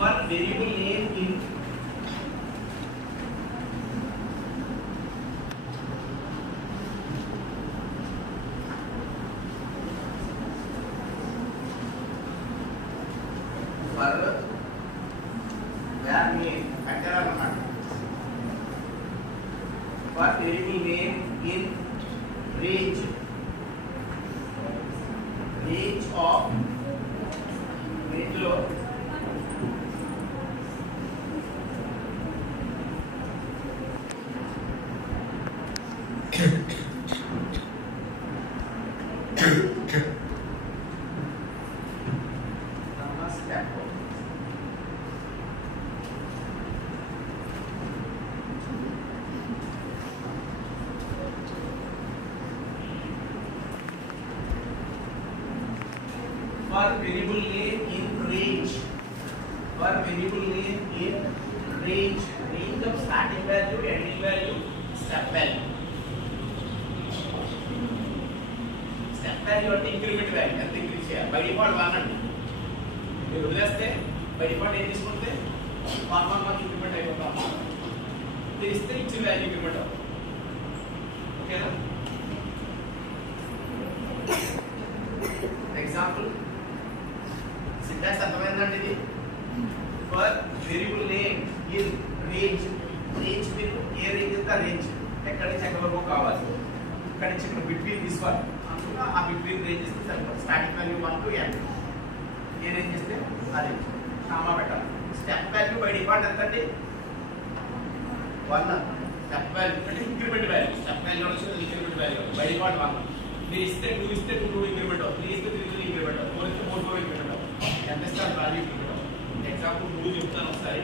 for variable name in for var name for variable name in range of range లో for variable name in range of starting value, ending value, step value అంటే increment value ఎంత increase చేయాలి. By default 1 అండి, మీరు వదిలేస్తే by default ఏం తీసుకుంటే 1 increment అయిపోతాం. తెలిస్తే ఇచ్చిన వాల్యూ ఇంక్రిమెంట్ అవుతుంది. ఓకేనా? ఎగ్జాంపుల్ సింటాక్స్ అర్థమైందండి. ఇది for variable name in range మీరు ఏ రేంజ్ ఎంత రేంజ్ ఎక్కడి నుంచి ఎక్కడి వరకు కావాలి, ఇక్కడి నుంచి ఇక్కడ బిట్వీన్ తీసుకోవాలి. అందులో ఆ బిట్వీన్ రేంజ్ ఇస్తే సరిపోతుంది. Starting value 1 to n A range ఇస్తే అది కామా పెట్టాలి. స్టెప్ వాల్యూ బై డిఫాల్ట్ ఎంత అండి 1. స్టెప్ వాల్యూ అంటే ఇంక్రిమెంట్ వాల్యూ. స్టెప్ వాల్యూ వచ్చి ఇంక్రిమెంట్ వాల్యూ బై డిఫాల్ట్ 1. మీరు ఇస్తే 2 ఇస్తే 2 ఇంక్రిమెంట్ అవుతుంది, 3 ఇస్తే 3 ఇంక్రిమెంట్ అవుతుంది, 4 ఇస్తే 4 ఇంక్రిమెంట్ అవుతుంది. ఎంత ఇస్తారు వాల్యూ ఇంక్రిమెంట్ అవుతుంది. ఎగ్జాంపుల్ 2 చెప్తాను ఒకసారి.